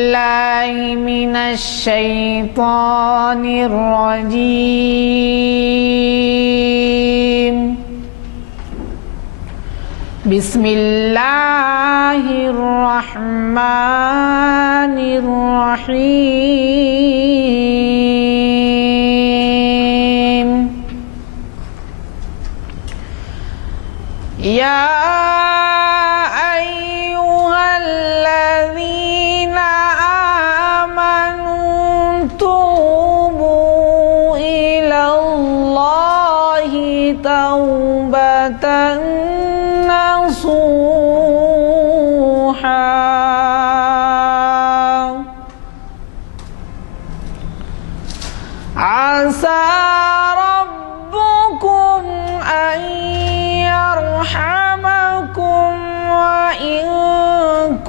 الله من الشيطان الرجيم. بسم الله الرحمن الرحيم. يا عسى ربكم أن يرحمكم وإن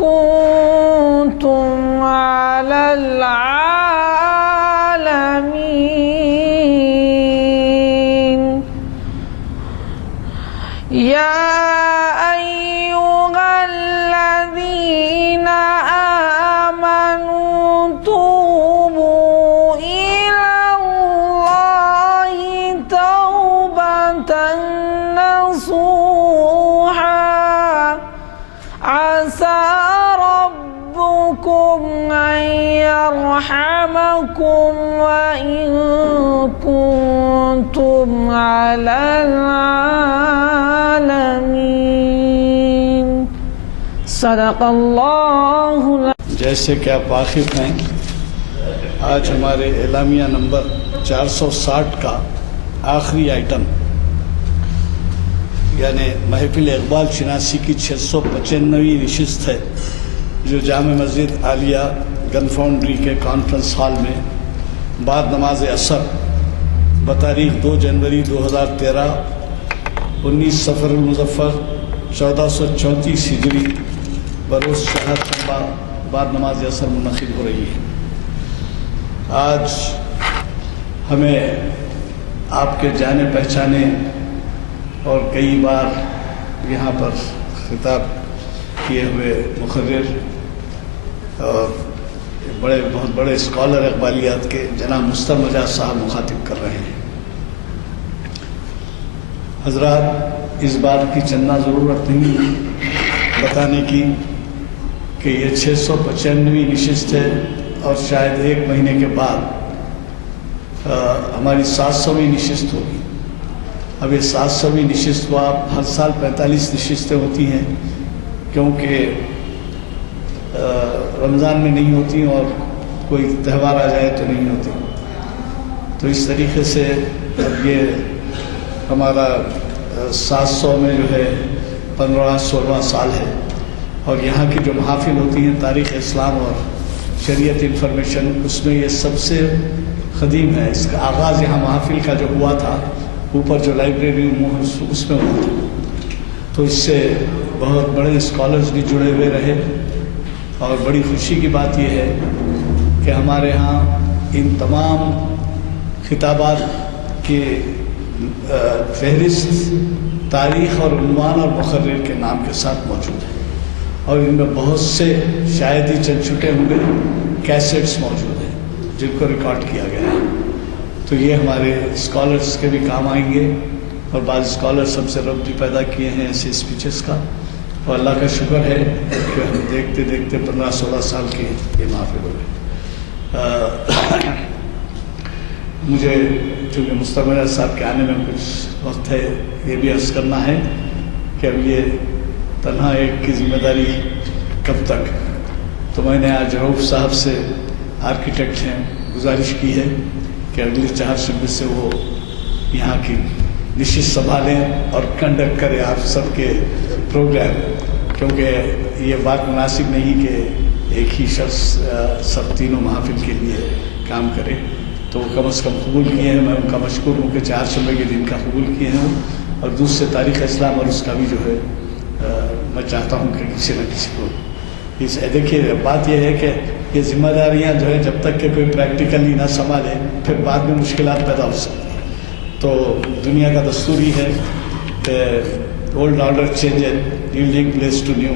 كنتم على العالمين. يا أيها الذين آمنوا توبوا إلى الله توبة نصوحا عسى ربكم أن يرحمكم وإن كنتم على العالمين. صدق اللہ. جیسے کہ آپ واقف ہیں، آج ہمارے اعلامیہ نمبر 460 کا آخری آئٹم یعنی محفل اقبال شناسی کی 695ویں نشست ہے، جو جامع مسجد عالیہ گن فاؤنڈری کے کانفرنس ہال میں بعد نماز عصر بتاریخ 2 جنوری 2013 19 صفر المظفر 1434 ہجری بروز شہر شنبہ بعد نماز عصر منعقد ہو رہی ہے. آج ہمیں آپ کے جانے پہچانے اور کئی بار یہاں پر خطاب کیے ہوئے مقرر اور بہت بڑے اسکالر اقبالیات کے جناب مصطفیٰ مجاز صاحب مخاطب کر رہے ہیں. حضرات، اس بات کی چندہ ضرورت نہیں بتانے کی کہ یہ 695ویں نشست ہے اور شاید ایک مہینے کے بعد ہماری 700ویں نشست ہوگی. اب یہ 700ویں نشست کو آپ ہر سال 45 نشستیں ہوتی ہیں، کیونکہ رمضان میں نہیں ہوتی اور کوئی تہوار آ جائے تو نہیں ہوتی. تو اس طریقے سے اب یہ ہمارا 700 میں جو ہے 15واں-16واں سال ہے، اور یہاں کی جو محافل ہوتی ہیں تاریخ اسلام اور شریعت انفارمیشن، اس میں یہ سب سے قدیم ہے. اس کا آغاز یہاں محافل کا جو ہوا تھا، اوپر جو لائبریری اس میں ہوا تھا. تو اس سے بہت بڑے اسکالرز بھی جڑے ہوئے رہے، اور بڑی خوشی کی بات یہ ہے کہ ہمارے ہاں ان تمام خطابات کے فہرست تاریخ اور عنوان اور مقرر کے نام کے ساتھ موجود ہے، اور ان میں بہت سے شاید ہی چند چھٹے ہوئے کیسٹس موجود ہیں جن کو ریکارڈ کیا گیا ہے. تو یہ ہمارے اسکالرس کے بھی کام آئیں گے، اور بعض اسکالرس ہم سے ربط بھی پیدا کیے ہیں ایسے اسپیچز کا. اور اللہ کا شکر ہے کہ ہم دیکھتے دیکھتے 15-16 سال کے یہ محافل ہو گئے. مجھے چونکہ مصطفیٰ مجاز صاحب کے آنے میں کچھ وقت ہے، یہ بھی عرض کرنا ہے کہ اب یہ تنہا ایک کی ذمہ داری کب تک. تو میں نے آج رؤف صاحب سے، آرکیٹیکٹ ہیں، گزارش کی ہے کہ اگلی 4 شعبے سے وہ یہاں کی نشست سنبھالیں اور کنڈکٹ کریں آپ سب کے پروگرام، کیونکہ یہ بات مناسب نہیں کہ ایک ہی شخص سب تینوں محافل کے لیے کام کرے. تو وہ کم از کم قبول کیے ہیں، میں ان کا مشکور ہوں کہ 4 شعبے کے دن کا قبول کیے ہیں، اور دوسرے تاریخ اسلام اور اس کا بھی جو ہے میں چاہتا ہوں کہ کسی نہ کسی کو دیکھیے. بات یہ ہے کہ یہ ذمہ داریاں جو ہے جب تک کہ کوئی پریکٹیکلی نہ سنبھالے پھر بعد میں مشکلات پیدا ہو سکتی ہیں. تو دنیا کا دستور ہی ہے کہ old order change yielding place to new.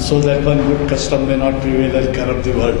so that one good custom may not prevail and corrupt the world.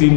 3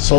100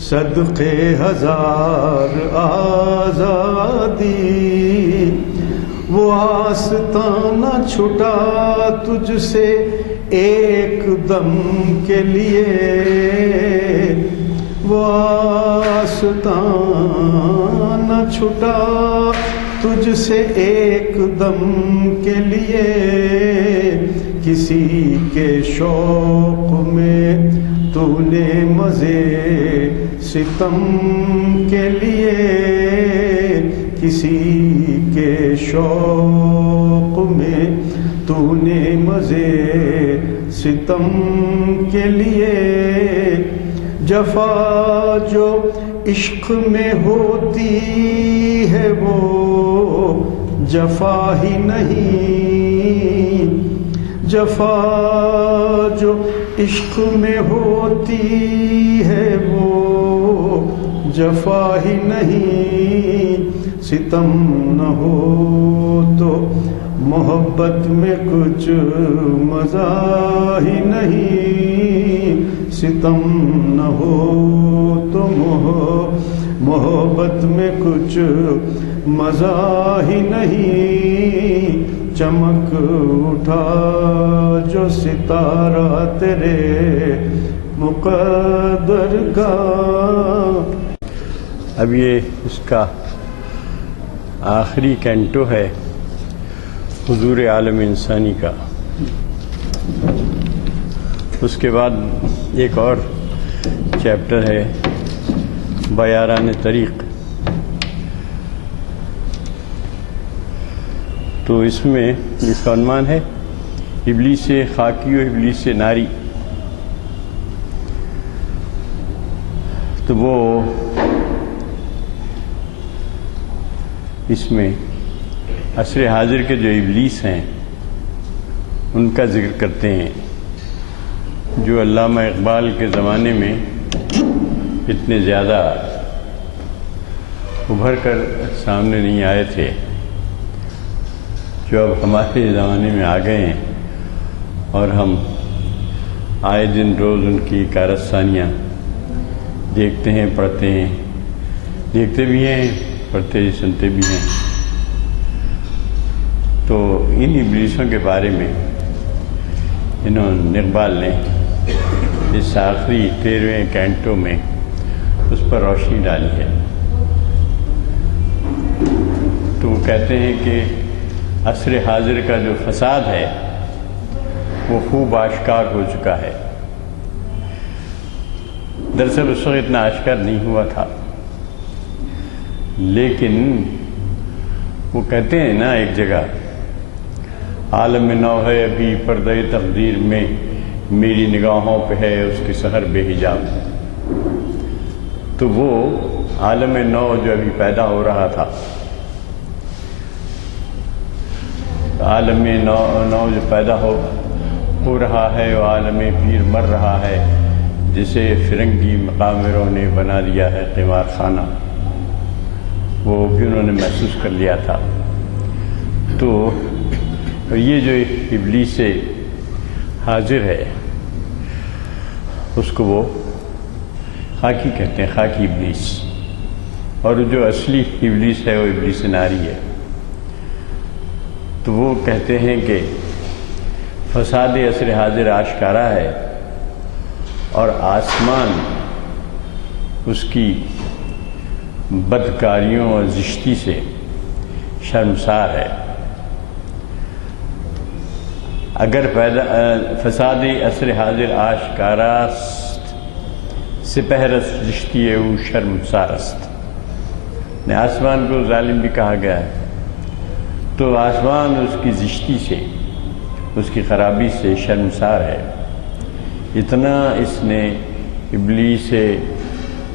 صدقے ہزار آزادی، وہ آستانہ چھٹا تجھ سے ایک دم کے لیے، وہ آستانہ چھٹا تجھ سے ایک دم کے لیے، کسی کے شوق میں تو نے مزے ستم کے لیے، کسی کے شوق میں تو نے مزے ستم کے لیے، جفا جو عشق میں ہوتی ہے وہ جفا ہی نہیں، جفا جو عشق میں ہوتی ہے وہ جفا ہی نہیں، ستم نہ ہو تو محبت میں کچھ مزہ ہی نہیں، ستم نہ ہو تو محبت میں کچھ مزہ ہی نہیں، چمک اٹھا جو ستارہ تیرے مقدر کا۔ اب یہ اس کا آخری کینٹو ہے حضور عالم انسانی کا، اس کے بعد ایک اور چیپٹر ہے بیاران طریق۔ تو اس میں اس کا عنوان ہے ابلیس خاکی و ابلیس ناری۔ تو وہ اس میں عصر حاضر کے جو ابلیس ہیں ان کا ذکر کرتے ہیں، جو علامہ اقبال کے زمانے میں اتنے زیادہ ابھر کر سامنے نہیں آئے تھے، جو اب ہمارے زمانے میں آ گئے ہیں، اور ہم آئے دن روز ان کی کارستانیاں دیکھتے ہیں، پڑھتے ہیں، دیکھتے بھی ہیں، پڑھتے سنتے بھی ہیں۔ تو ان ابلیسوں کے بارے میں اقبال نے اس آخری 13ویں کینٹو میں اس پر روشنی ڈالی ہے۔ تو وہ کہتے ہیں کہ عصر حاضر کا جو فساد ہے وہ خوب آشکار ہو چکا ہے۔ دراصل اس وقت اتنا آشکار نہیں ہوا تھا، لیکن وہ کہتے ہیں نا ایک جگہ، عالم نو ہے ابھی پردہ تقدیر میں، میری نگاہوں پہ ہے اس کی سحر بے حجاب۔ تو وہ عالم نو جو ابھی پیدا ہو رہا تھا، عالم نو جو پیدا ہو رہا ہے، وہ عالم پیر مر رہا ہے، جسے فرنگی مقامروں نے بنا دیا ہے قمار خانہ، وہ بھی انہوں نے محسوس کر لیا تھا۔ تو یہ جو ابلیس حاضر ہے اس کو وہ خاکی کہتے ہیں، خاکی ابلیس، اور جو اصلی ابلیس ہے وہ ابلیس ناری ہے۔ تو وہ کہتے ہیں کہ فساد عصر حاضر آشکارا ہے، اور آسمان اس کی بدکاریوں اور زشتی سے شرمسار ہے۔ اگر فساد عصر حاضر آشکاراست، سپہرست زشتی او شرمسارست، آسمان کو ظالم بھی کہا گیا ہے۔ تو آسمان اس کی زشتی سے، اس کی خرابی سے شرمسار ہے۔ اتنا اس نے ابلیس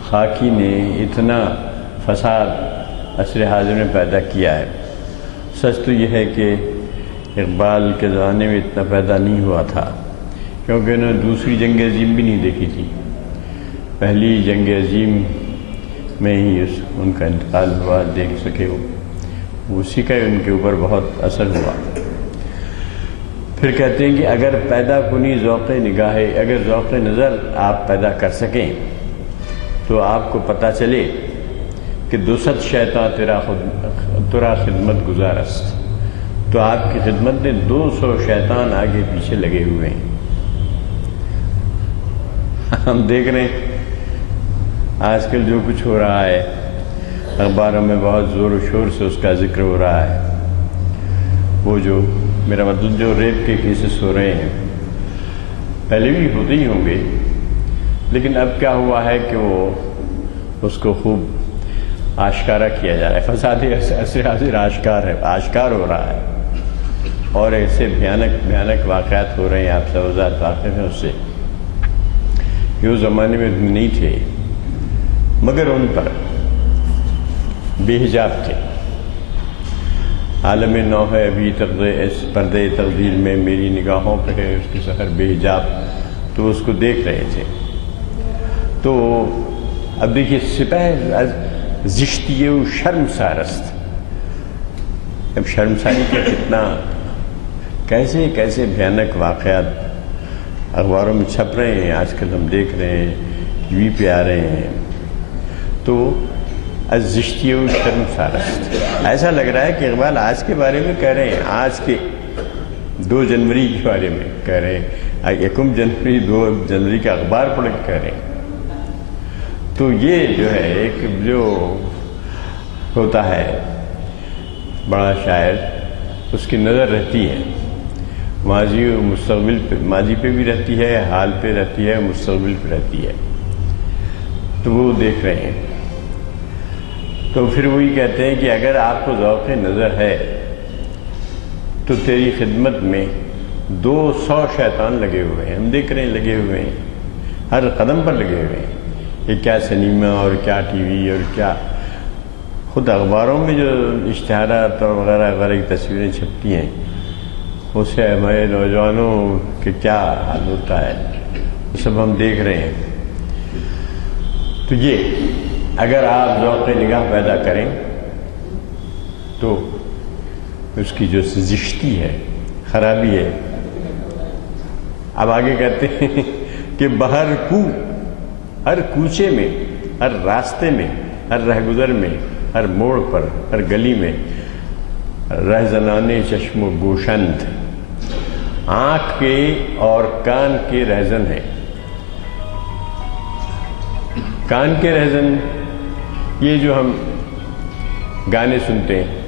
خاکی نے اتنا فساد عصر حاضر میں پیدا کیا ہے۔ سچ تو یہ ہے کہ اقبال کے زمانے میں اتنا پیدا نہیں ہوا تھا، کیونکہ انہوں نے دوسری جنگ عظیم بھی نہیں دیکھی تھی، پہلی جنگ عظیم میں ہی ان کا انتقال ہوا، دیکھ سکے وہ، اسی کا ان کے اوپر بہت اثر ہوا۔ پھر کہتے ہیں کہ اگر پیدا کنی ذوق نگاہ، اگر ذوق نظر آپ پیدا کر سکیں تو آپ کو پتہ چلے کہ 200 شیطان ترا خدمت گزار است، تو آپ کی خدمت میں 200 شیطان آگے پیچھے لگے ہوئے ہیں۔ ہم دیکھ رہے ہیں آج کل جو کچھ ہو رہا ہے، اخباروں میں بہت زور و شور سے اس کا ذکر ہو رہا ہے، وہ جو میرا مطلب جو ریپ کے کیسز ہو رہے ہیں، پہلے بھی ہوتے ہی ہوں گے، لیکن اب کیا ہوا ہے کہ وہ اس کو خوب آشکارا کیا جا رہا ہے، فسادی عصر حاضر آشکار ہو رہا ہے، اور ایسے بھیانک واقعات ہو رہے ہیں، آپ سب وضاحت واقف ہیں اس سے، کہ اس زمانے میں نہیں تھے مگر ان پر بے حجاب تھے۔ عالم نو ہے ابھی پردے تبدیل میں میری نگاہوں پہ ہے اس کی سحر بے حجاب، تو اس کو دیکھ رہے تھے۔ تو اب دیکھیے سپہ زشتی و شرمسارست، اب شرمساری کا کتنا کیسے بھیانک واقعات اخباروں میں چھپ رہے ہیں، آج کل ہم دیکھ رہے ہیں، ٹی وی پہ آ رہے ہیں، تو زشتی و شرمسارست ایسا لگ رہا ہے کہ اقبال آج کے بارے میں کہہ رہے ہیں، آج کے 2 جنوری کے بارے میں کہہ رہے ہیں، 1 جنوری 2 جنوری کا اخبار پڑھ کے کہہ رہے ہیں۔ تو یہ جو ہے ایک جو ہوتا ہے بڑا شاعر، اس کی نظر رہتی ہے ماضی و مستقبل پہ، ماضی پہ بھی رہتی ہے، حال پہ رہتی ہے، مستقبل پہ رہتی ہے، تو وہ دیکھ رہے ہیں۔ تو پھر وہی کہتے ہیں کہ اگر آپ کو ذوق نظر ہے تو تیری خدمت میں 200 شیطان لگے ہوئے ہیں، ہم دیکھ رہے ہیں لگے ہوئے ہیں، ہر قدم پر لگے ہوئے ہیں، یہ کیا سنیما اور کیا ٹی وی اور کیا، خود اخباروں میں جو اشتہارات اور وغیرہ وغیرہ کی تصویریں چھپتی ہیں، اس سے ہمارے نوجوانوں کے کیا حال ہوتا ہے، وہ سب ہم دیکھ رہے ہیں۔ تو یہ اگر آپ ذوق نگاہ پیدا کریں تو اس کی جو زشتی ہے، خرابی ہے، اب آگے کہتے ہیں کہ بہر کو، ہر کوچے میں، ہر راستے میں، ہر رہگزر میں، ہر موڑ پر، ہر گلی میں رہزنانے چشم و گوشند، آنکھ کے اور کان کے رہزن ہیں۔ کان کے رہزن یہ جو ہم گانے سنتے ہیں،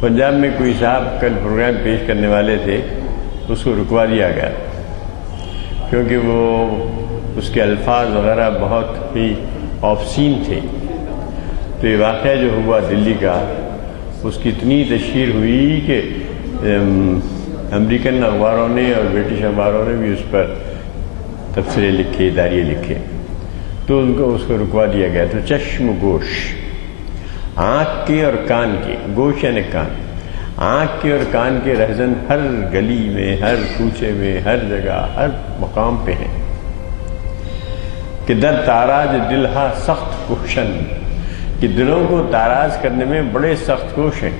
پنجاب میں کوئی صاحب کل پروگرام پیش کرنے والے تھے، اس کو رکوا دیا گیا کیونکہ وہ اس کے الفاظ وغیرہ بہت ہی آفسین تھے۔ تو یہ واقعہ جو ہوا دلی کا، اس کی اتنی تشہیر ہوئی کہ امریکن اخباروں نے اور برٹش اخباروں نے بھی اس پر تبصرے لکھے، اداریے لکھے، تو اس کو رکوا دیا گیا۔ تو چشم گوش، آنکھ کے اور کان کے، گوش یعنی کان، آنکھ کے اور کان کے رہزن ہر گلی میں، ہر کوچے میں، ہر جگہ، ہر مقام پہ ہیں، کہ در تاراج دلہا سخت کوشن، کہ دلوں کو تاراج کرنے میں بڑے سخت کوش ہیں،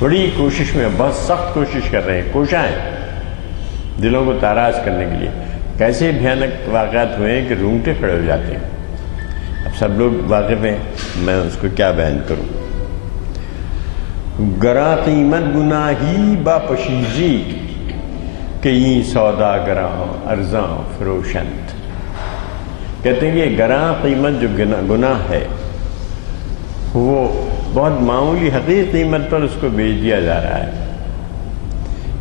بڑی کوشش میں، بہت سخت کوشش کر رہے ہیں، کوشاں ہیں دلوں کو تاراج کرنے کے لیے۔ کیسے بھیانک واقعات ہوئے ہیں کہ رونگٹے کھڑے ہو جاتے ہیں۔ اب سب لوگ واقف ہیں، میں اس کو کیا بیان کروں۔ گراں قیمت گناہی با پشیزی، کہ یہ سودا گراں ارزاں فروشند، کہتے ہیں کہ گراں قیمت جو گناہ ہے وہ بہت معمولی حقیقی قیمت پر اس کو بیچ دیا جا رہا ہے،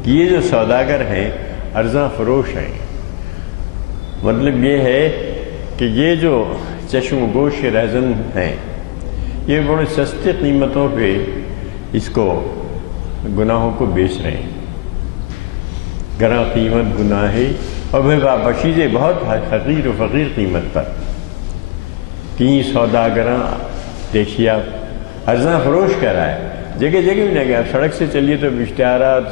کہ یہ جو سوداگر ہیں ارزاں فروش ہیں، مطلب یہ ہے کہ یہ جو چشم و گوش کے رہزن ہیں، یہ بڑے سستے قیمتوں پہ اس کو گناہوں کو بیچ رہے ہیں، گراں قیمت گناہی اور بشیزے بہت حقیر و فقیر قیمت پر، کہ سوداگراں دیکھیے ارزاں فروش کر رہا ہے، جگہ جگہ بھی نہیں گیا، سڑک سے چلیے تو اشتہارات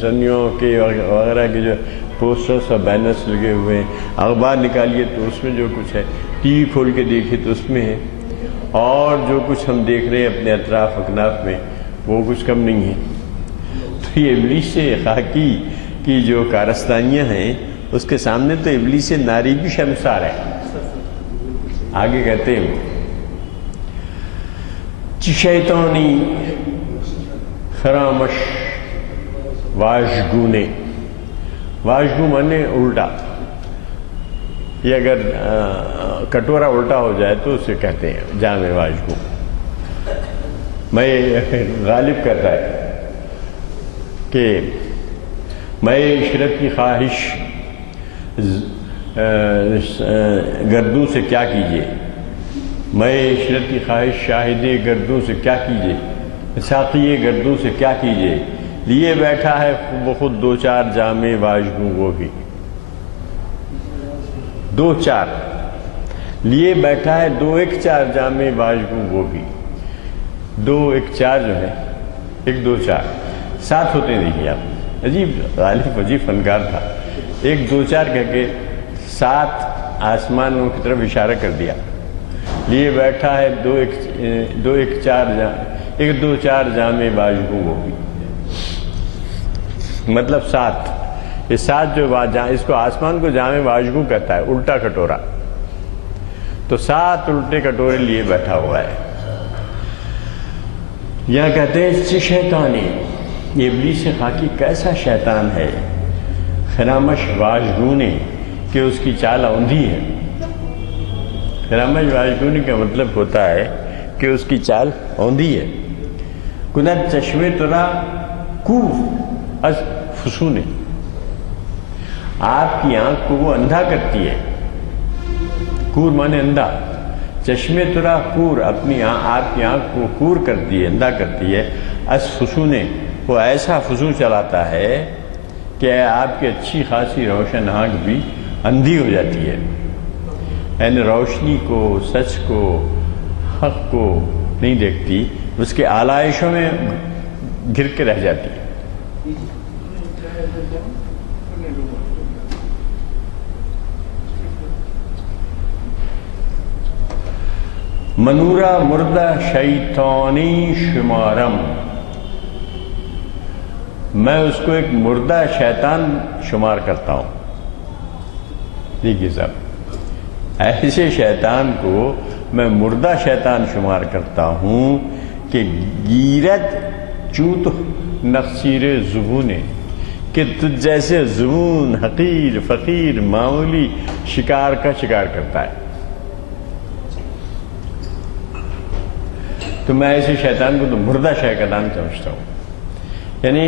سنیوں کے وغیرہ کے جو پوسٹرس اور بینرس لگے ہوئے ہیں، اخبار نکالیے تو اس میں جو کچھ ہے، ٹی وی کھول کے دیکھیے تو اس میں ہے، اور جو کچھ ہم دیکھ رہے ہیں اپنے اطراف اکناف میں وہ کچھ کم نہیں ہے۔ تو یہ ابلیس خاکی کی جو کارستانیاں ہیں اس کے سامنے تو ابلیس ناری بھی شرمسار ہے. آگے کہتے ہیں شیطانی خرامش واژگونے. واژگو مانے الٹا. یہ اگر کٹورا الٹا ہو جائے تو اسے کہتے ہیں جامع واژگو. میں غالب کہتا ہے کہ میں عشرت کی خواہش گردوں سے کیا کیجیے، میں عشرت کی خواہش شاہد گردوں سے کیا کیجیے، ساقی گردوں سے کیا کیجیے، لیے بیٹھا ہے وہ خود دو چار جامع واژگو وہ بھی. دو چار لیے بیٹھا ہے، دو ایک چار جامع واژگو وہ بھی. دو ایک چار جو ہے، ایک دو چار ساتھ ہوتے ہیں. دیکھیے آپ، عجیب غالب عجیب فنکار تھا. ایک دو چار کہہ کے سات آسمانوں کی طرف اشارہ کر دیا. لیے بیٹھا ہے دو ایک دو چار جامع واژگو وہ بھی. مطلب سات. یہ سات جو اس کو آسمان کو جامع واژگو کہتا ہے، الٹا کٹورا. تو سات الٹے کٹورے لیے بیٹھا ہوا ہے. یہاں کہتے ہیں شیطانی، یہ ابلیس خاکی کیسا شیطان ہے. خرامش واژگونے کہ اس کی چال اوندھی ہے. خرامش واژگونے کا مطلب ہوتا ہے کہ اس کی چال اوندھی ہے. کنت چشمے ترا کور از فسونے، آپ کی آنکھ کو وہ اندھا کرتی ہے. کور مانے اندھا. چشمے ترا کور، اپنی آپ کی آنکھ کو کور کرتی ہے، اندھا کرتی ہے. از فسونے، وہ ایسا فسو چلاتا ہے کہ آپ کی اچھی خاصی روشن آنکھ بھی اندھی ہو جاتی ہے. یعنی روشنی کو، سچ کو، حق کو نہیں دیکھتی، اس کے آلائشوں میں گر کے رہ جاتی ہے. منورہ مردہ شیطانی شمارم، میں اس کو ایک مردہ شیطان شمار کرتا ہوں. دیکھیے صاحب، ایسے شیطان کو میں مردہ شیطان شمار کرتا ہوں کہ گیرت چوت نقصیر زبونے، کہ تجھ جیسے زبون حقیر فقیر معمولی شکار کا شکار کرتا ہے. تو میں ایسے شیطان کو تو مردہ شیطان سمجھتا ہوں. یعنی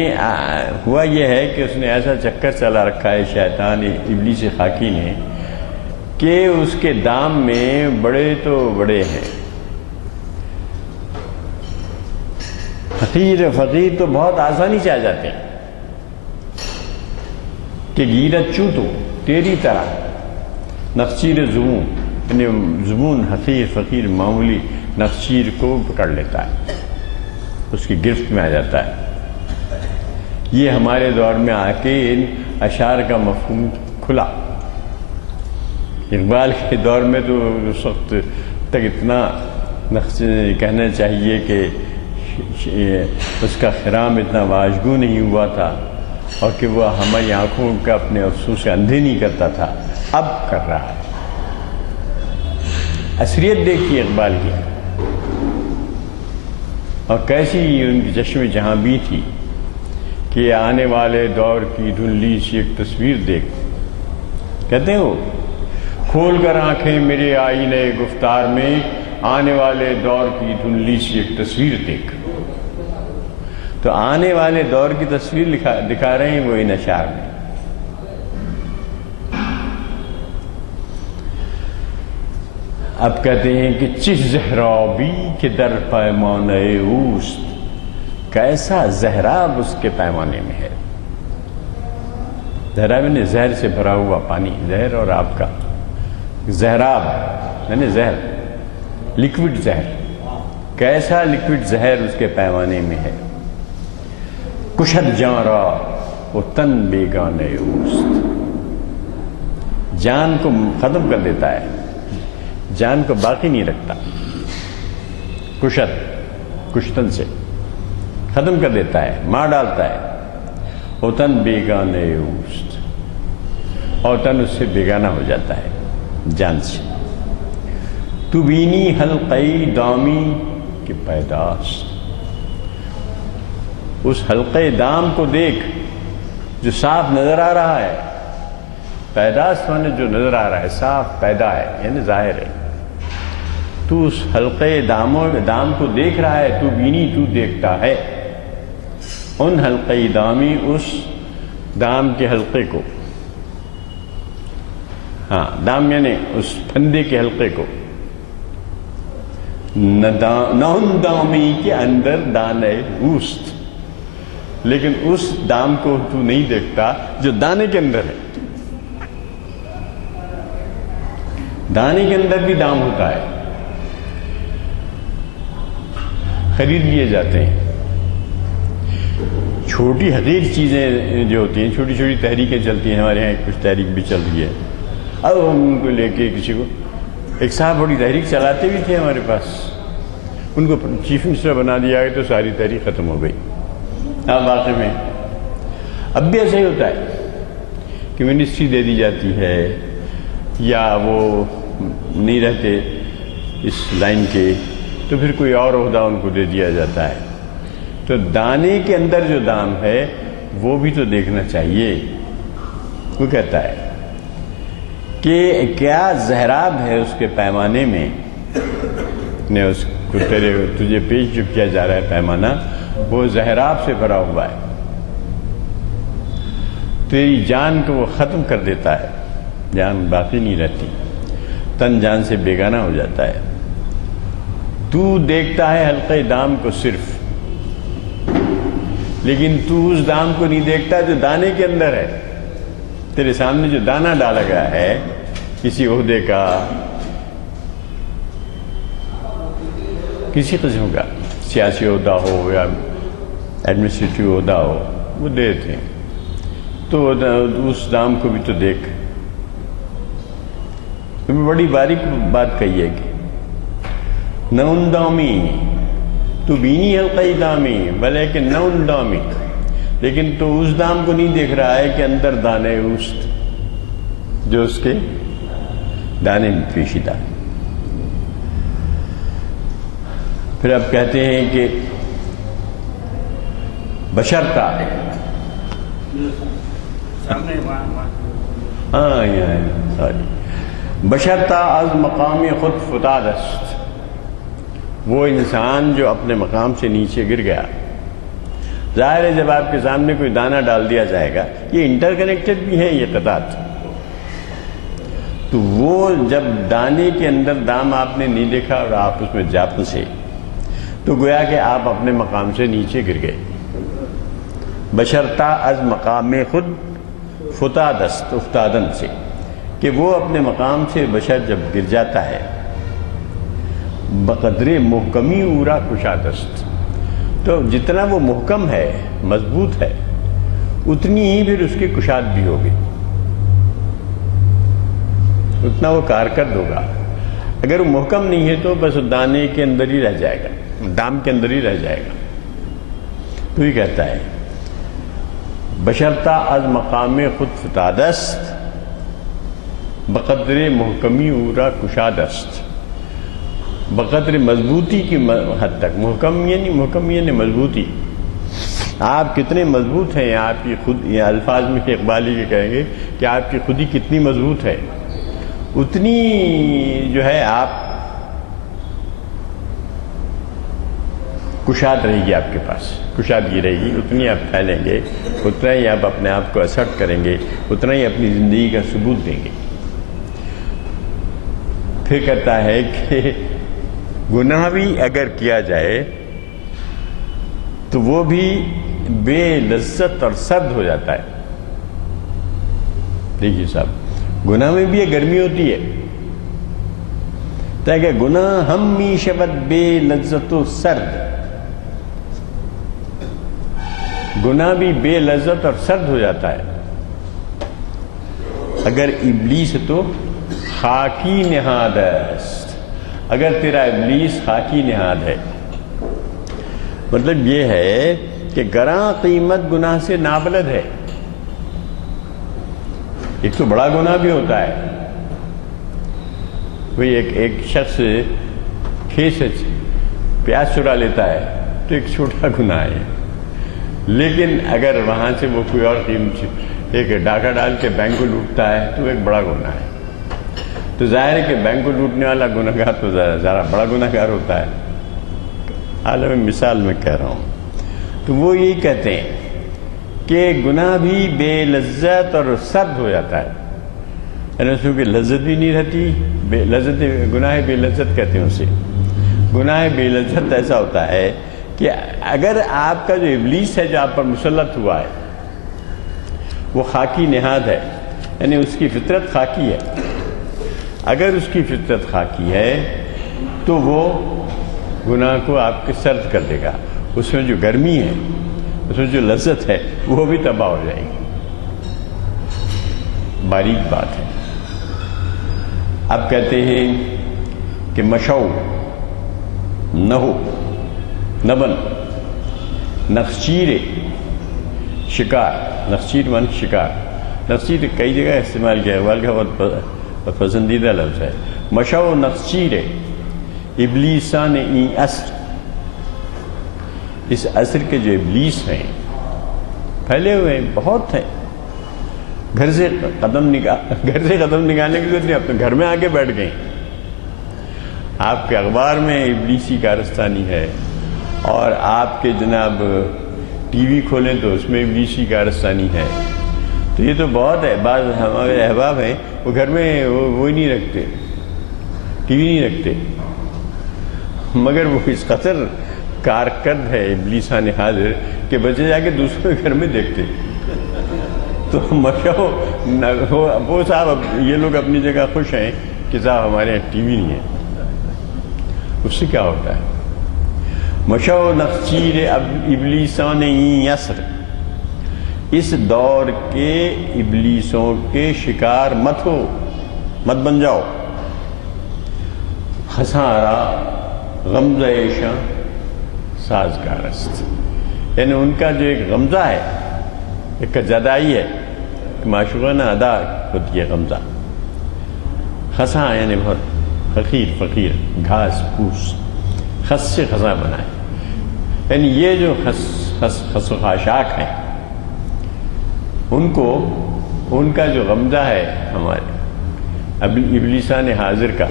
ہوا یہ ہے کہ اس نے ایسا چکر چلا رکھا ہے شیطان ابلیس خاکی نے کہ اس کے دام میں بڑے تو بڑے ہیں، حقیر فقیر تو بہت آسانی سے آ جاتے ہیں. کہ گیرت چوتو تیری طرح، نقشیر زبون، یعنی زبون حقیر فقیر معمولی نقشیر کو پکڑ لیتا ہے، اس کی گرفت میں آ جاتا ہے. یہ ہمارے دور میں آ کے ان اشعار کا مفہوم کھلا. اقبال کے دور میں تو اس وقت تک اتنا کہنا چاہیے کہ اس کا خرام اتنا واژگو نہیں ہوا تھا، اور کہ وہ ہماری آنکھوں کا اپنے افسوس سے اندھے نہیں کرتا تھا. اب کر رہا ہے. عصریت دیکھیے اقبال کی، اور کیسی ان کی چشم جہاں بھی تھی کہ آنے والے دور کی دھندلی سی ایک تصویر دیکھ. کہتے ہیں وہ کھول کر آنکھیں میرے آئینے گفتار میں، آنے والے دور کی دھندلی سی ایک تصویر دیکھ. تو آنے والے دور کی تصویر دکھا رہے ہیں وہ ان اشعار میں. اب کہتے ہیں کہ چہ زہرابی کے در پیمانہ اوست، کیسا زہراب اس کے پیمانے میں ہے. زہراب یعنی زہر سے بھرا ہوا پانی، زہر اور آپ کا زہراب یعنی زہر، لکوڈ زہر. کیسا لکوڈ زہر اس کے پیمانے میں ہے. کشد جان را وہ تن بیگانے اوست، جان کو ختم کر دیتا ہے، جان کو باقی نہیں رکھتا. کشتن سے ختم کر دیتا ہے، مار ڈالتا ہے. وطن بیگانے اوست، اور تن اس سے بیگانہ ہو جاتا ہے جان سے۔ تو بینی حلقی دامی کی پیداست، اس حلقے دام کو دیکھ جو صاف نظر آ رہا ہے، پیداست مانے جو نظر آ رہا ہے، صاف پیدا ہے یعنی ظاہر ہے۔ تو اس حلقے دام کو دیکھ رہا ہے، تو بینی تو دیکھتا ہے، ان حلقے دامی اس دام کے حلقے کو، ہاں دام یعنی اس پھندے کے حلقے کو، نہ ان دامی کے اندر دانے اوست، لیکن اس دام کو تو نہیں دیکھتا جو دانے کے اندر ہے۔ دانے کے اندر بھی دام ہوتا ہے، خرید لیے جاتے ہیں۔ چھوٹی حقیر چیزیں جو ہوتی ہیں، چھوٹی چھوٹی تحریکیں چلتی ہیں، ہمارے یہاں کچھ تحریک بھی چل رہی ہے، اب ہم ان کو لے کے کسی کو، ایک صاحب بڑی تحریک چلاتے بھی تھے ہمارے پاس، ان کو چیف منسٹر بنا دیا گیا تو ساری تحریک ختم ہو گئی۔ اب واقع میں اب بھی ایسا ہی ہوتا ہے کہ منسٹری دے دی جاتی ہے، یا وہ نہیں رہتے اس لائن کے تو پھر کوئی اور عہدہ ان کو دے دیا جاتا ہے۔ تو دانے کے اندر جو دام ہے وہ بھی تو دیکھنا چاہیے۔ وہ کہتا ہے کہ کیا زہراب ہے اس کے پیمانے میں، اس کو تجھے پیش جو کیا جا رہا ہے پیمانہ وہ زہراب سے بھرا ہوا ہے، تیری جان کو وہ ختم کر دیتا ہے، جان باقی نہیں رہتی، تن جان سے بیگانہ ہو جاتا ہے۔ تو دیکھتا ہے حلقے دام کو صرف، لیکن تو اس دام کو نہیں دیکھتا جو دانے کے اندر ہے۔ تیرے سامنے جو دانہ ڈالا گیا ہے کسی عہدے کا، کسی قسم کا، سیاسی عہدہ ہو یا ایڈمنسٹریٹو عہدہ ہو، وہ دیتے ہیں، تو اس دام کو بھی تو دیکھ۔ بڑی باریک بات کہی ہے کہ نون دامی تو بینی حلقی دامی، بھلے کہ نون دامی، لیکن تو اس دام کو نہیں دیکھ رہا ہے کہ اندر دانے اوست، جو اس کے دانے میں پیشیدہ۔ پھر اب کہتے ہیں کہ بشرتا، بشرتا از مقام خود فتاد است، وہ انسان جو اپنے مقام سے نیچے گر گیا۔ ظاہر ہے جب آپ کے سامنے کوئی دانہ ڈال دیا جائے گا، یہ انٹر کنیکٹڈ بھی ہیں یہ قطعات، تو وہ جب دانے کے اندر دام آپ نے نہیں دیکھا اور آپ اس میں جا پھنسے تو گویا کہ آپ اپنے مقام سے نیچے گر گئے۔ بشرتا از مقام خود فتاد است، افتادن سے، کہ وہ اپنے مقام سے بشر جب گر جاتا ہے، بقدر محکمی اورا کشاد است، تو جتنا وہ محکم ہے، مضبوط ہے، اتنی ہی پھر اس کی کشاد بھی ہوگی، اتنا وہ کارکرد ہوگا۔ اگر وہ محکم نہیں ہے تو بس دانے کے اندر ہی رہ جائے گا، دام کے اندر ہی رہ جائے گا۔ تو یہ کہتا ہے بشرتا از مقام خود فتاد است، بقدر محکمی اورا کشاد است، بقدر مضبوطی کی حد تک، محکم یعنی مضبوطی، آپ کتنے مضبوط ہیں، آپ کی خود، یہ الفاظ میں اقبالی کے کہیں گے کہ آپ کی خودی کتنی مضبوط ہے، اتنی جو ہے آپ کشاد رہے گی، آپ کے پاس کشادگی رہے گی، اتنی آپ پھیلیں گے، اتنا ہی آپ اپنے آپ کو اسرٹ کریں گے، اتنا ہی اپنی زندگی کا ثبوت دیں گے۔ پھر کہتا ہے کہ گناہ بھی اگر کیا جائے تو وہ بھی بے لذت اور سرد ہو جاتا ہے۔ دیکھیے صاحب، گناہ میں بھی یہ گرمی ہوتی ہے، تاکہ گناہ ہم می شبت بے لذت و سرد، گناہ بھی بے لذت اور سرد ہو جاتا ہے۔ اگر ابلیس تو خاکی نہاد است، اگر تیرا ابلیس خاکی نہاد ہے، مطلب یہ ہے کہ گراں قیمت گناہ سے نابلد ہے، ایک تو بڑا گناہ بھی ہوتا ہے، وہی ایک شخص کھیت سے پیاز چرا لیتا ہے تو ایک چھوٹا گناہ ہے، لیکن اگر وہاں سے وہ کوئی اور قیمت ایک ڈاکہ ڈال کے بینک کو لوٹتا ہے تو ایک بڑا گناہ ہے۔ تو ظاہر ہے کہ بینک کو لوٹنے والا گناہ گار تو ذرا بڑا گناہ گار ہوتا ہے، عالم مثال میں کہہ رہا ہوں۔ تو وہ یہی کہتے ہیں کہ گناہ بھی بے لذت اور سرد ہو جاتا ہے، یعنی اس کی لذت بھی نہیں رہتی، بے لذت گناہ بے لذت کہتے ہیں اسے۔ گناہ بے لذت ایسا ہوتا ہے کہ اگر آپ کا جو ابلیس ہے جو آپ پر مسلط ہوا ہے وہ خاکی نہاد ہے، یعنی اس کی فطرت خاکی ہے، اگر اس کی فطرت خاکی ہے تو وہ گناہ کو آپ کے سرد کر دے گا، اس میں جو گرمی ہے، اس میں جو لذت ہے وہ بھی تباہ ہو جائے گی۔ باریک بات ہے۔ اب کہتے ہیں کہ مشو نہو نبن نخچیر شکار، نخچیر من شکار، نخچیر کئی جگہ استعمال کیا ہے، اقبال کا بہت پسندیدہ لفظ ہے۔ مشو نخچیر ابلیسان ای عصر، اس عصر کے جو ابلیس ہیں پھیلے ہوئے ہیں، بہت ہیں، گھر سے قدم نکالنے کی ضرورت نہیں، اپنے گھر میں آ کے بیٹھ گئے۔ آپ کے اخبار میں ابلیسی کارستانی ہے، اور آپ کے جناب ٹی وی کھولیں تو اس میں ابلیسی کارستانی ہے۔ تو یہ تو بہت ہے۔ بعض ہمارے احباب ہیں وہ گھر میں وہ نہیں رکھتے، ٹی وی نہیں رکھتے، مگر وہ اس قدر کارکرد ہے ابلیسان حاضر کہ بچے جا کے دوسرے گھر میں دیکھتے۔ تو مشو وہ صاحب یہ لوگ اپنی جگہ خوش ہیں کہ صاحب ہمارے یہاں ٹی وی نہیں ہے، اس سے کیا ہوتا ہے؟ مشو نخچیر ابلیسان یسر، اس دور کے ابلیسوں کے شکار مت ہو، مت بن جاؤ۔ خسارہ غمزہ شاں سازگار است، یعنی ان کا جو ایک غمزہ ہے، ایک جدائی ہے کہ معشوقانہ ادا ہوتی ہے غمزہ۔ خساں یعنی بہت فقیر، گھاس پھوس، خس سے خزاں بنائے، یعنی یہ جو خس و خاشاک ہیں ان کا جو غمزہ ہے ہمارے ابلیسان حاضر کا،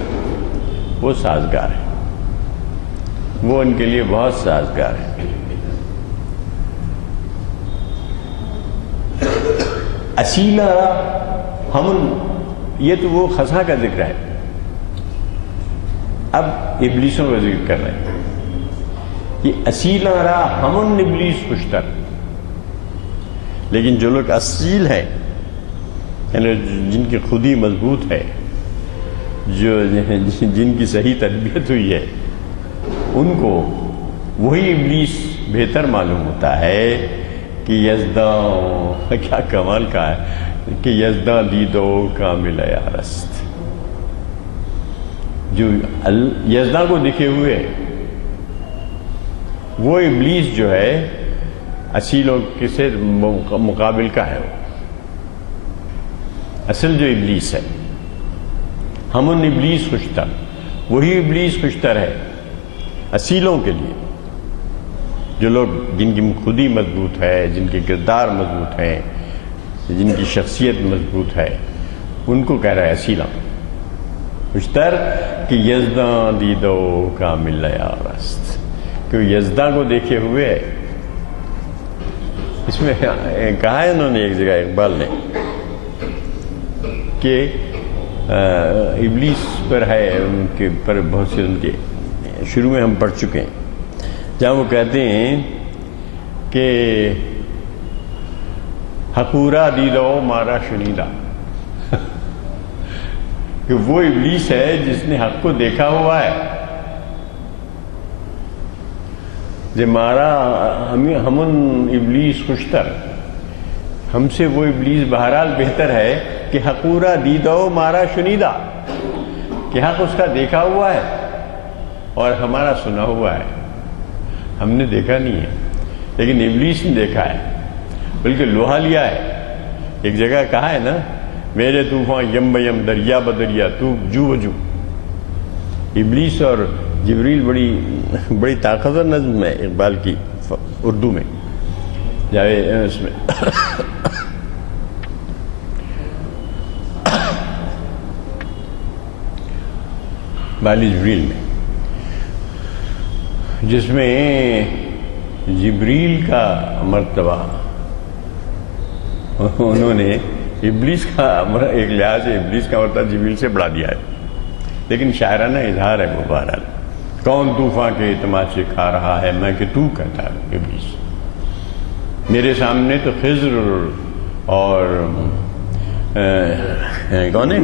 وہ سازگار ہے، وہ ان کے لیے بہت سازگار ہے۔ اسیلہ ہمن، یہ تو وہ خزاں کا ذکر ہے، اب ابلیسوں کا ذکر کر رہے ہیں۔ یہ اسیلہ را ہمن ابلیس خوشتر، لیکن جو لوگ اصیل ہیں، یعنی جن کی خودی مضبوط ہے، جن کی صحیح تربیت ہوئی ہے، ان کو وہی ابلیس بہتر معلوم ہوتا ہے کہ یزداں، کیا کمال کا ہے کہ یزداں دیدو کامل یارست، جو یزداں کو دکھے ہوئے وہ ابلیس جو ہے اصیلوں کے سے مقابل کا ہے، وہ اصل جو ابلیس ہے، ہمن ابلیس خوشتر، وہی ابلیس خوشتر ہے اصیلوں کے لیے، جو لوگ جن کی خودی مضبوط ہے، جن کے کردار مضبوط ہیں، جن کی شخصیت مضبوط ہے، ان کو کہہ رہا ہے اصیلہ خوشتر کہ یزداں دیدو کامل یارست، کہ یزداں کو دیکھے ہوئے ہے۔ اس میں کہا ہے انہوں نے ایک جگہ اقبال نے کہ ابلیس پر ہے، ان کے پر بہت سے ان کے شروع میں ہم پڑھ چکے ہیں، جہاں وہ کہتے ہیں کہ حقورا دیدو مارا شنیدہ، کہ وہ ابلیس ہے جس نے حق کو دیکھا ہوا ہے، جو مارا ہمن ابلیس خوشتر، ہم سے وہ ابلیس بہرحال بہتر ہے کہ حقورا دیدو مارا شنیدہ، کہ حق اس کا دیکھا ہوا ہے اور ہمارا سنا ہوا ہے، ہم نے دیکھا نہیں ہے لیکن ابلیس نے دیکھا ہے، بلکہ لوہا لیا ہے۔ ایک جگہ کہا ہے نا میرے طوفان یم بیم دریا بدریا تو جو بجو. ابلیس اور جبریل بڑی طاقتور نظم ہے اقبال کی اردو میں اس میں بالی جبریل میں، جس میں جبریل کا مرتبہ انہوں نے ابلیس کا ایک لحاظ سے ابلیس کا مرتبہ جبریل سے بڑھا دیا ہے، لیکن شاعرانہ اظہار ہے وہ. بہرحال کون طوفان کے تماشے کھا رہا ہے میں کہ تو کہتا ہے ابلیس. میرے سامنے تو خضر اور کون ہے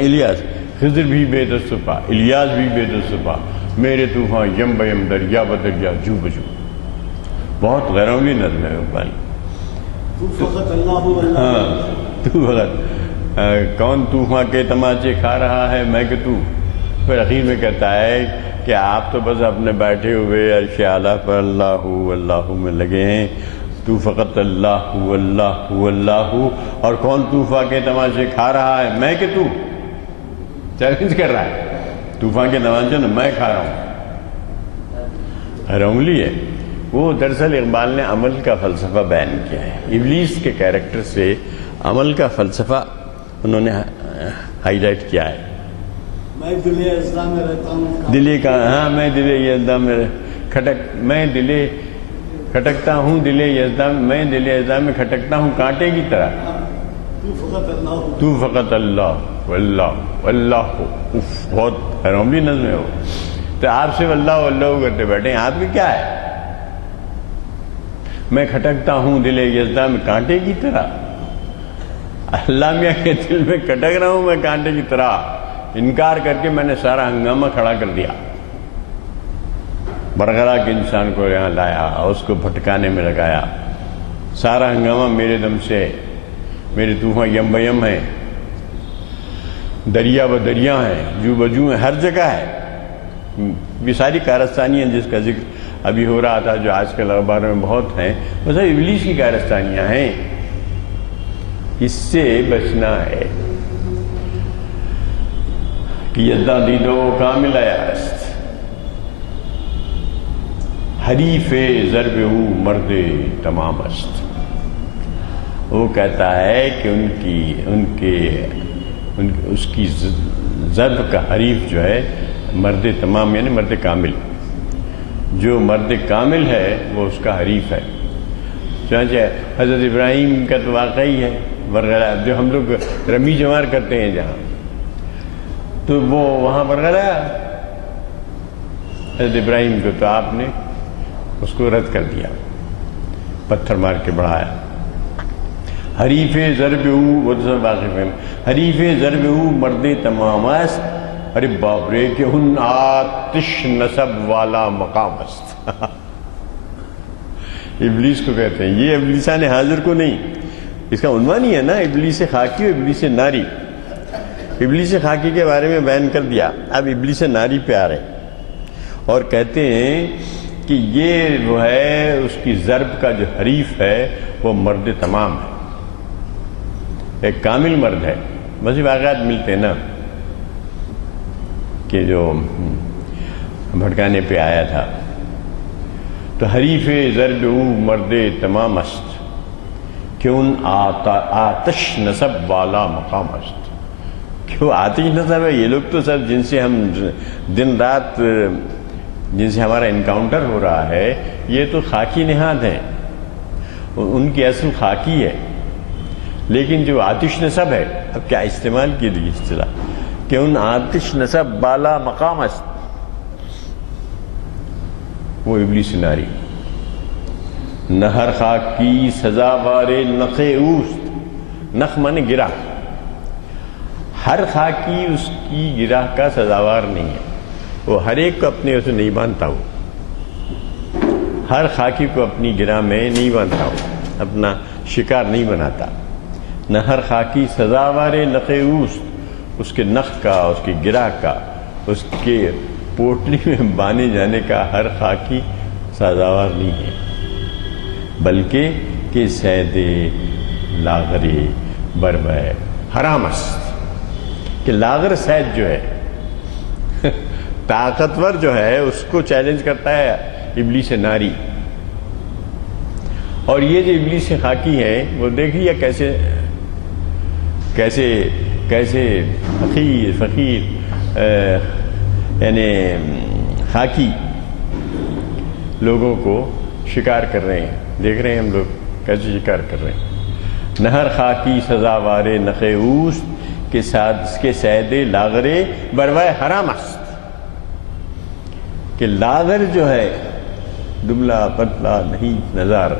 الیاس. خضر بھی بے دست پا، الیاس بھی بے دست پا، میرے طوفان یم بیم دریا بدریا جو بجو. بہت غیرعملی نظم ہے اقبال. ہاں تو فقط کون طوفان کے تماچے کھا رہا ہے میں کہ تو. پھر اخیر میں کہتا ہے کہ آپ تو بس اپنے بیٹھے ہوئے عرش اعلیٰ پر اللہ اللہ میں لگے ہیں، تو فقط اللہ اللہ اللہ. اور کون طوفان کے تماچے کھا رہا ہے میں کہ تو. چیلنج کر رہا ہے طوفان کے تماچے نا میں کھا رہا ہوں. غیرعملی ہے وہ. دراصل اقبال نے عمل کا فلسفہ بیان کیا ہے. ابلیس کے کیریکٹر سے عمل کا فلسفہ انہوں نے ہائی لائٹ کیا ہے. میں دل اجزا میں رہتا ہوں، دلی کا ہاں میں دل یزداں میں میں دل کھٹکتا ہوں، دل یزداں میں دل یزداں میں کھٹکتا ہوں کانٹے کی طرح. تو فقط اللہ واللہ واللہ. بہت غیرعملی نظم ہے وہ. تو آپ سے اللہ اللہ کرتے بیٹھے ہیں، آپ کی کیا ہے؟ میں کھٹکتا ہوں دل یزداں میں کانٹے کی طرح. اللہ میاں کے دل میں کھٹک رہا ہوں میں کانٹے کی طرح. انکار کر کے میں نے سارا ہنگامہ کھڑا کر دیا. برگرا کے انسان کو یہاں لایا اور اس کو بھٹکانے میں لگایا. سارا ہنگامہ میرے دم سے. میرے طوفان یم بیم ہے، دریا بدریا ہیں، جو بجو ہیں، ہر جگہ ہے. یہ ساری کارستانیاں جس کا ذکر ابھی ہو رہا تھا جو آج کل اخبار میں بہت ہیں، بس ابلیس کی کارستانیاں ہیں. اس سے بچنا ہے کہ یزداں دیدو کامل است، حریف ضرب او مرد تمام است. وہ کہتا ہے کہ اس کی ضرب کا حریف جو ہے مرد تمام یعنی مرد کامل. جو مرد کامل ہے وہ اس کا حریف ہے. چنانچہ حضرت ابراہیم کا تو واقعی ہے برغلا، جو ہم لوگ رمی جمار کرتے ہیں جہاں، تو وہ وہاں برغلا حضرت ابراہیم کو تو آپ نے اس کو رد کر دیا، پتھر مار کے بڑھایا. حریف ضرب او، وہ تو سب واقف ہیں، حریف ضرب او مرد تمام است. ارے باپ رے کہ ان آتش نصب والا مقام است. ابلیس کو کہتے ہیں. یہ ابلیسان حاضر کو نہیں، اس کا عنوان ہی ہے نا ابلیس خاکی و ابلیس ناری. ابلیس خاکی کے بارے میں بیان کر دیا، اب ابلیس ناری پہ آ رہے ہیں اور کہتے ہیں کہ یہ وہ ہے اس کی ضرب کا جو حریف ہے وہ مرد تمام ہے، ایک کامل مرد ہے. مزید واقعات ملتے ہیں نا کہ جو بھٹکانے پہ آیا تھا تو حریف ضرب او مرد تمام است، کیوں آتش نصب والا مقام است. کیوں آتش نصب ہے؟ یہ لوگ تو سب جن سے ہم دن رات جن سے ہمارا انکاؤنٹر ہو رہا ہے یہ تو خاکی نہاد ہیں، ان کی اصل خاکی ہے. لیکن جو آتش نصب ہے، اب کیا استعمال کی دی اصطلاح کہ ان آتش نصب بالا مقام است، وہ ابلیس ناری. نہ ہر خاک کی سزاوار نخ اوست، نخ مانے گرہ، ہر خاکی اس کی گرہ کا سزاوار نہیں ہے. وہ ہر ایک کو اپنے اسے نہیں باندھتا، وہ ہر خاکی کو اپنی گرہ میں نہیں باندھتا، وہ اپنا شکار نہیں بناتا. نہ ہر خاکی سزاوار نخ اوست، اس کے نخ کا، اس کی گرہ کا، اس کے پوٹلی میں بانے جانے کا ہر خاکی سزاوار نہیں ہے، بلکہ کہ سید لاغر بربہ حرام است کہ لاغر سید جو ہے طاقتور جو ہے اس کو چیلنج کرتا ہے ابلیس ناری. اور یہ جو ابلیس خاکی ہے وہ دیکھیے کیسے کیسے کیسے فقیر یعنی خاکی لوگوں کو شکار کر رہے ہیں. دیکھ رہے ہیں ہم لوگ کیسے شکار کر رہے ہیں. نہر خاکی سزاوار نخ اوست کے ساتھ اس کے سید لاغرے بروائے حرام است کہ لاغر جو ہے دبلا پتلا نہیں نظر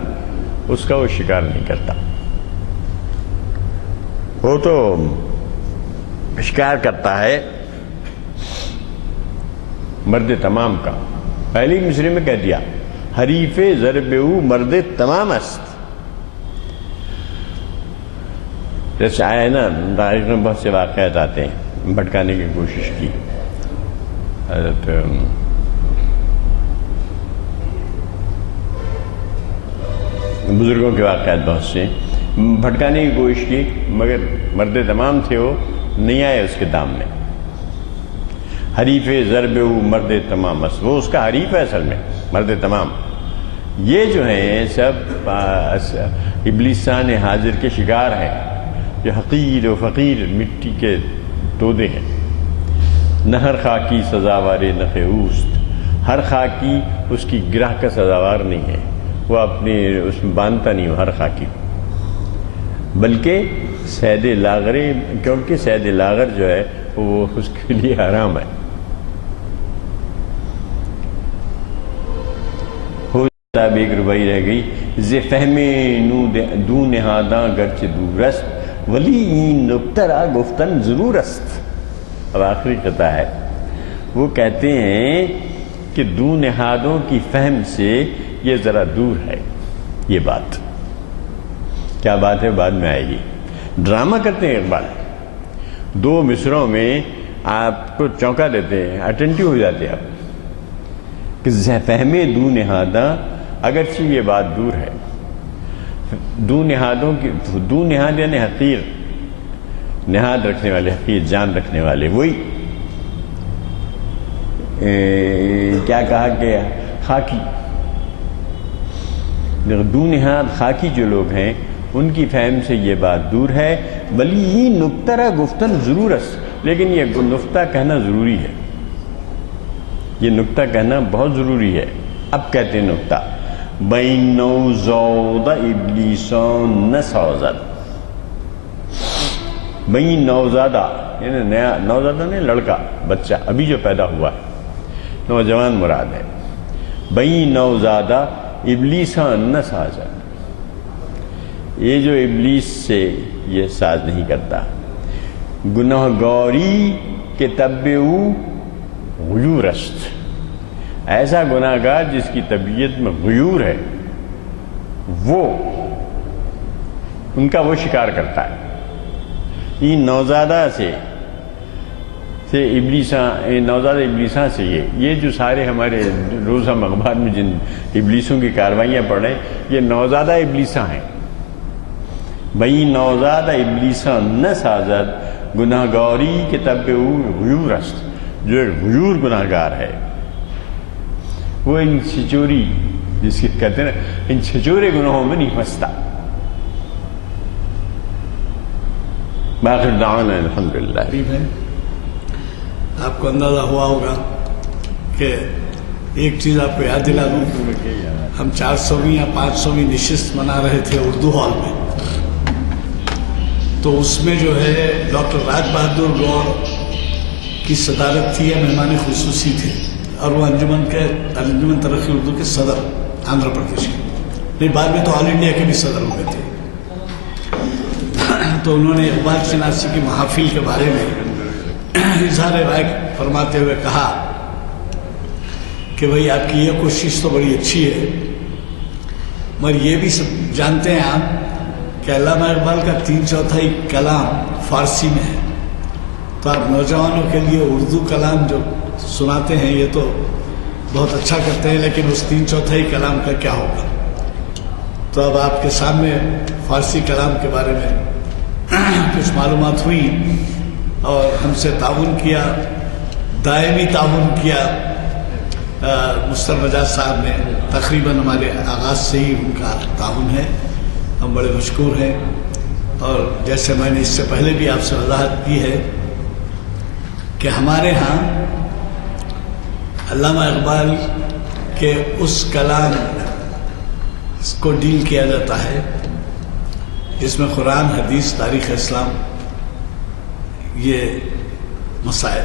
اس کا وہ شکار نہیں کرتا. وہ تو شکار کرتا ہے مرد تمام کا. پہلی مصرے میں کہہ دیا حریف ضرب او مرد تمام است. جیسے آئے نا تاریخ میں بہت سے واقعات آتے ہیں بھٹکانے کی کوشش کی. حضرت بزرگوں کے واقعات بہت سے بھٹکانے کی کوشش کی مگر مرد تمام تھے وہ نہیں آئے اس کے دام میں. حریف ضرب او مرد تمام است وہ اس کا حریف ہے اصل میں مرد تمام. یہ جو ہیں سب ابلیسان حاضر کے شکار ہیں جو حقیر و فقیر مٹی کے تودے ہیں. نہر خاکی سزاوار نخ اوست. ہر خاکی اس کی گرہ کا سزاوار نہیں ہے. وہ اپنے اس میں باندھتا نہیں ہو ہر خاکی بلکہ سید لاغرے کیونکہ سید لاغر جو ہے وہ اس کے لیے حرام ہے. ایک ربائی رہ گئی ز فہم دو نہاداں گرچہ دورست ولی این نکترا گفتن ضرور است. اب آخری قطعہ ہے. وہ کہتے ہیں کہ دو نہادوں کی فہم سے یہ ذرا دور ہے. یہ بات کیا بات ہے بعد میں آئے گی. ڈرامہ کرتے ہیں اقبال 2 مصروں میں آپ کو چونکا دیتے ہیں اٹینٹیو ہو جاتے ہیں آپ کہ فہم دو نہاداں اگرچہ یہ بات دور ہے. دو نہادوں کی دو نہاد یعنی حقیر نہاد رکھنے والے حقیر جان رکھنے والے وہی کیا کہا کہ خاکی دو نہاد خاکی جو لوگ ہیں ان کی فہم سے یہ بات دور ہے. بلی یہ نکتہ گفتن ضرور است لیکن یہ نقطہ کہنا ضروری ہے. یہ نقطہ کہنا بہت ضروری ہے. اب کہتے ہیں نقطہ بین نوزاد ابلیسان نسازد. بین نوزادہ یعنی نیا نوزادہ نہیں لڑکا بچہ ابھی جو پیدا ہوا ہے نوجوان مراد ہے. بین نوزادہ ابلیسان نسازد. یہ جو ابلیس سے یہ ساز نہیں کرتا. گناہ گاری کے تبع غیور است. ایسا گناہ گار جس کی طبیعت میں غیور ہے وہ ان کا وہ شکار کرتا ہے. یہ نوزادہ سے نوزادہ ابلیساں سے یہ جو سارے ہمارے روزہ مغبار میں جن ابلیسوں کی کاروائیاں پڑھ رہے ہیں یہ نوزادہ ابلیساں ہیں. بھئی نوزادہ ابلیساں نہ سازد گناہ گاری کے تبع غیور است. جو غیور گناہ گار ہے وہ ان چھچوری جس کی کہتے ہیں نا ان چھچورے گناہوں میں نہیں پھنستا. باقی دعوانا الحمدللہ. آپ کو اندازہ ہوا ہوگا کہ ایک چیز آپ کو یاد دلا دوں. ہم 400ویں یا 500ویں نشست منا رہے تھے اردو ہال میں تو اس میں جو ہے ڈاکٹر راج بہادر گور کی صدارت تھی یا مہمان خصوصی تھے اور وہ انجمن ترقی اردو کے صدر آندھرا پردیش کے نہیں بعد میں تو آل انڈیا کے بھی صدر ہوئے تھے. تو انہوں نے اقبال شناسی کی محافل کے بارے میں اظہار رائے فرماتے ہوئے کہا کہ بھئی آپ کی یہ کوشش تو بڑی اچھی ہے مگر یہ بھی سب جانتے ہیں آپ کہ علامہ اقبال کا 3/4 کلام فارسی میں ہے. تو آپ نوجوانوں کے لیے اردو کلام جو سناتے ہیں یہ تو بہت اچھا کرتے ہیں لیکن اس 3/4 کلام کا کیا ہوگا. تو اب آپ کے سامنے فارسی کلام کے بارے میں کچھ معلومات ہوئی اور ہم سے تعاون کیا، دائمی تعاون کیا مستر مجاز صاحب نے. تقریباً ہمارے آغاز سے ہی ان کا تعاون ہے، ہم بڑے مشکور ہیں. اور جیسے میں نے اس سے پہلے بھی آپ سے وضاحت کی ہے کہ ہمارے ہاں علامہ اقبال کے اس کلام کو ڈیل کیا جاتا ہے جس میں قرآن، حدیث، تاریخ اسلام یہ مسائل،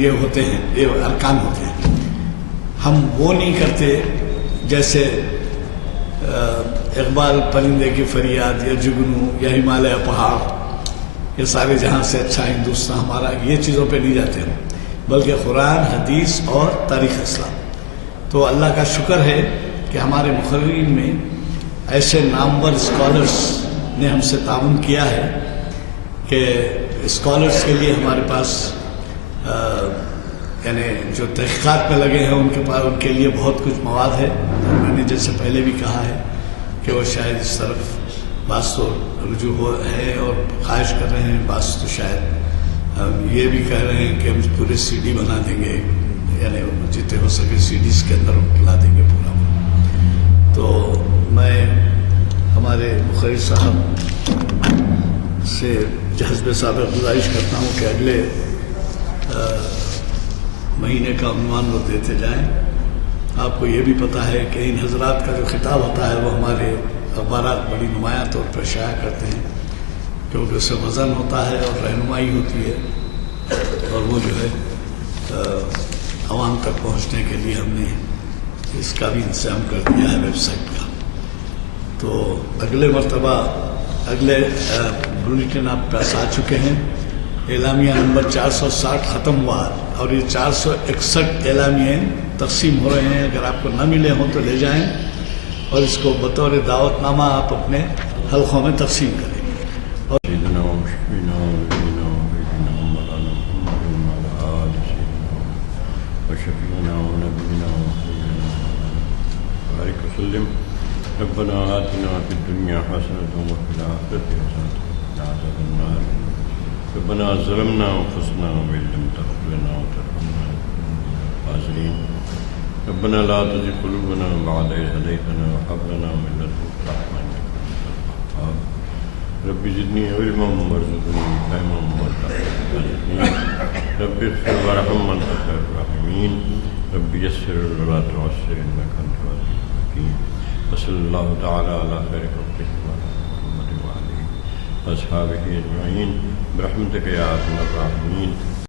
یہ ہوتے ہیں، یہ ارکان ہوتے ہیں. ہم وہ نہیں کرتے جیسے اقبال پرندے کی فریاد یا جگنو یا ہمالیہ پہاڑ، یہ سارے جہاں سے اچھا ہندوستان ہمارا، یہ چیزوں پہ نہیں جاتے ہیں، بلکہ قرآن، حدیث اور تاریخ اسلام. تو اللہ کا شکر ہے کہ ہمارے مقررین میں ایسے نامور اسکالرس نے ہم سے تعاون کیا ہے کہ اسکالرس کے لیے ہمارے پاس یعنی جو تحقیقات میں لگے ہیں ان کے لیے بہت کچھ مواد ہے. میں نے جیسے پہلے بھی کہا ہے کہ وہ شاید اس طرف بعض تو رجوع ہے اور خواہش کر رہے ہیں، بعض تو شاید یہ بھی کہہ رہے ہیں کہ ہم پورے سی ڈی بنا دیں گے، یعنی جتنے ہو سکے سی ڈیز کے اندر لا دیں گے پورا. تو میں ہمارے مقرر صاحب سے جذب سابق گزارش کرتا ہوں کہ اگلے مہینے کا عنوان وہ دیتے جائیں. آپ کو یہ بھی پتہ ہے کہ ان حضرات کا جو خطاب ہوتا ہے وہ ہمارے اخبارات بڑی نمایاں طور پر شائع کرتے ہیں، کیونکہ اس سے وزن ہوتا ہے اور رہنمائی ہوتی ہے، اور وہ جو ہے عوام تک پہنچنے کے لیے ہم نے اس کا بھی انتظام کر دیا ہے ویب سائٹ کا. تو اگلے مرتبہ اگلے بلیٹن آپ پاس آ چکے ہیں. اعلامیہ نمبر 460 ختم ہوا اور یہ 461 اعلامیے تقسیم ہو رہے ہیں. اگر آپ کو نہ ملے ہوں تو لے جائیں اور اس کو بطور دعوت نامہ آپ اپنے حلقوں میں تقسیم کریں. ربنا آتنا في الدنيا حسنة وفي الآخرة حسنة وقنا عذاب النار. ربنا ظلمنا أنفسنا وإن لم تغفر لنا وترحمنا لنكن من الخاسرين. ربنا لا تزغ قلوبنا بعد إذ هديتنا وهب لنا من لدنك رحمة إنك أنت الوهاب. رب زدني علما وارزقني فهما وارزقني. رب اغفر وارحم وأنت خير الراحمين. رب يسر ولا تعسر إنك أنت العزيز الحكيم. وصلی اللہ تعالی علی خیر خلقہ محمد وآلہ وأصحابہ اجمعین برحمتک یا ارحم الراحمین.